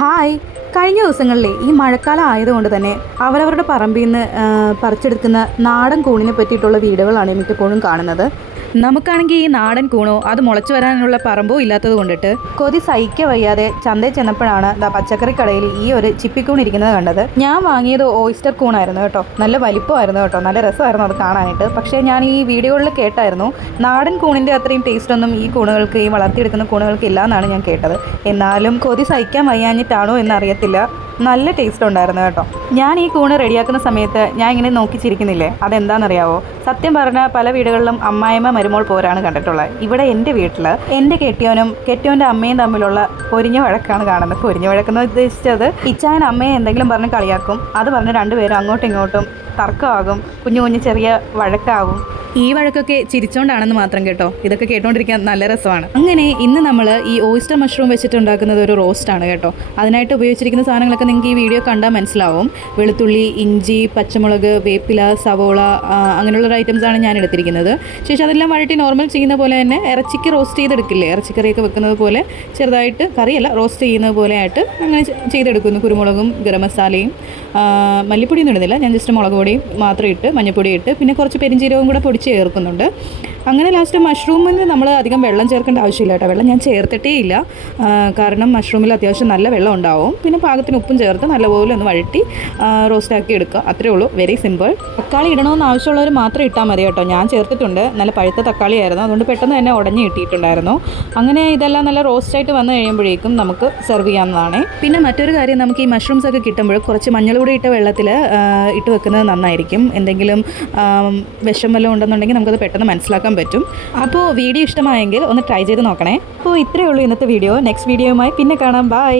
Hi, കഴിഞ്ഞ ദിവസങ്ങളിലെ ഈ മഴക്കാലം ആയതുകൊണ്ട് തന്നെ അവരവരുടെ പറമ്പിൽ നിന്ന് പറിച്ചെടുക്കുന്ന നാടൻ കൂണിനെ പറ്റിയിട്ടുള്ള വീഡിയോകളാണ് മിക്കപ്പോഴും കാണുന്നത്. നമുക്കാണെങ്കിൽ ഈ നാടൻ കൂണോ അത് മുളച്ചു വരാനുള്ള പറമ്പോ ഇല്ലാത്തത് കൊണ്ടിട്ട് കൊതി സഹിക്ക വയ്യാതെ ചന്തയിൽ ചെന്നപ്പോഴാണ് പച്ചക്കറി കടയിൽ ഈ ഒരു ചിപ്പിക്കൂൺ ഇരിക്കുന്നത് കണ്ടത്. ഞാൻ വാങ്ങിയത് ഓയിസ്റ്റർ കൂണായിരുന്നു കേട്ടോ. നല്ല വലിപ്പമായിരുന്നു കേട്ടോ, നല്ല രസമായിരുന്നു അത് കാണാനായിട്ട്. പക്ഷേ ഞാൻ ഈ വീഡിയോകളിൽ കേട്ടായിരുന്നു നാടൻ കൂണിൻ്റെ അത്രയും ടേസ്റ്റ് ഒന്നും ഈ കൂണുകൾക്ക്, ഈ വളർത്തിയെടുക്കുന്ന കൂണുകൾക്ക് ഇല്ല എന്നാണ് ഞാൻ കേട്ടത്. എന്നാലും കൊതി സഹിക്കാൻ വയ്യാഞ്ഞിട്ടാണോ എന്നറിയത്തില്ല, നല്ല ടേസ്റ്റ് ഉണ്ടായിരുന്നു കേട്ടോ. ഞാൻ ഈ കൂണ് റെഡിയാക്കുന്ന സമയത്ത് ഞാൻ ഇങ്ങനെ നോക്കിച്ചിരിക്കുന്നില്ലേ, അതെന്താണെന്നറിയാവോ? സത്യം പറഞ്ഞാൽ പല വീടുകളിലും അമ്മായിമ്മ മരുമോൾ പോരാണ് കണ്ടിട്ടുള്ളത്. ഇവിടെ എൻ്റെ വീട്ടിൽ എൻ്റെ കെട്ടിയോൻ്റെ അമ്മയും തമ്മിലുള്ള പൊരിഞ്ഞ വഴക്കാണ് കാണുന്നത്. പൊരിഞ്ഞ വഴക്കെന്ന് ഉദ്ദേശിച്ചത് ഇച്ചായൻ അമ്മയെ എന്തെങ്കിലും പറഞ്ഞ് കളിയാക്കും, അത് പറഞ്ഞ് രണ്ടുപേരും അങ്ങോട്ടും ഇങ്ങോട്ടും തർക്കമാകും, കുഞ്ഞു കുഞ്ഞു ചെറിയ വഴക്കാകും. ഈ വഴക്കൊക്കെ ചിരിച്ചോണ്ടാണെന്ന് മാത്രം കേട്ടോ. ഇതൊക്കെ കേട്ടോണ്ടിരിക്കാൻ നല്ല രസമാണ്. അങ്ങനെ ഇന്ന് നമ്മൾ ഈ ഓയിസ്റ്റർ മഷ്റൂം വെച്ചിട്ടുണ്ടാക്കുന്നത് ഒരു റോസ്റ്റാണ് കേട്ടോ. അതിനായിട്ട് ഉപയോഗിച്ചിരിക്കുന്ന സാധനങ്ങളൊക്കെ നിങ്ങൾക്ക് ഈ വീഡിയോ കണ്ടാൽ മനസ്സിലാവും. വെളുത്തുള്ളി, ഇഞ്ചി, പച്ചമുളക്, വേപ്പില, സവോള, അങ്ങനെയുള്ള ഐറ്റംസാണ് ഞാൻ എടുത്തിരിക്കുന്നത്. ശേഷം അതെല്ലാം വഴറ്റി നോർമൽ ചെയ്യുന്ന പോലെ തന്നെ ഇറച്ചിക്ക് റോസ്റ്റ് ചെയ്തെടുക്കില്ലേ, ഇറച്ചിക്കറിയൊക്കെ വെക്കുന്നത് പോലെ ചെറുതായിട്ട്, കറിയല്ല റോസ്റ്റ് ചെയ്യുന്നത് പോലെ ആയിട്ട് അങ്ങനെ ചെയ്തെടുക്കുന്നു. കുരുമുളകും ഗരം മസാലയും മല്ലിപ്പൊടിയൊന്നും ഇടുന്നില്ല, ഞാൻ ജസ്റ്റ് മുളക് പൊടിയും മാത്രം ഇട്ട്, മഞ്ഞൾപ്പൊടി ഇട്ട്, പിന്നെ കുറച്ച് പെരിഞ്ചീരകവും കൂടെ പൊടിച്ച് ചേർക്കുന്നുണ്ട്. അങ്ങനെ ലാസ്റ്റ് മഷ്റൂമിന് നമ്മൾ അധികം വെള്ളം ചേർക്കേണ്ട ആവശ്യമില്ല കേട്ടോ. വെള്ളം ഞാൻ ചേർത്തിട്ടേ ഇല്ല, കാരണം മഷ്റൂമിൽ അത്യാവശ്യം നല്ല വെള്ളം ഉണ്ടാവും. പിന്നെ പാകത്തിന് ഉപ്പും ചേർത്ത് നല്ലപോലെ ഒന്ന് വഴറ്റി റോസ്റ്റാക്കി എടുക്കുക, അത്രേ ഉള്ളൂ. Very simple. തക്കാളി ഇടണമെന്ന് ആവശ്യമുള്ളവർ മാത്രം ഇട്ടാൽ മതി കേട്ടോ. ഞാൻ ചേർത്തിട്ടുണ്ട്. നല്ല പഴുത്ത തക്കാളിയായിരുന്നു, അതുകൊണ്ട് പെട്ടെന്ന് തന്നെ ഉടഞ്ഞ് കിട്ടിയിട്ടുണ്ടായിരുന്നു. അങ്ങനെ ഇതെല്ലാം നല്ല റോസ്റ്റായിട്ട് വന്നു കഴിയുമ്പോഴേക്കും നമുക്ക് സെർവ് ചെയ്യാവുന്നതാണ്. പിന്നെ മറ്റൊരു കാര്യം, നമുക്ക് ഈ മഷ്റൂംസ് ഒക്കെ കിട്ടുമ്പോൾ കുറച്ച് മഞ്ഞൾ കൂടി ഇട്ട വെള്ളത്തിൽ ഇട്ട് വെക്കുന്നത് നന്നായിരിക്കും. എന്തെങ്കിലും വിഷം വല്ലതും ഉണ്ടെന്നുണ്ടെങ്കിൽ നമുക്കത് പെട്ടെന്ന് മനസ്സിലാക്കാൻ പറ്റും. അപ്പോൾ വീഡിയോ ഇഷ്ടമായെങ്കിൽ ഒന്ന് ട്രൈ ചെയ്ത് നോക്കണേ. അപ്പോൾ ഇത്രയേ ഉള്ളൂ ഇന്നത്തെ വീഡിയോ. നെക്സ്റ്റ് വീഡിയോയുമായി പിന്നെ കാണാം. ബൈ.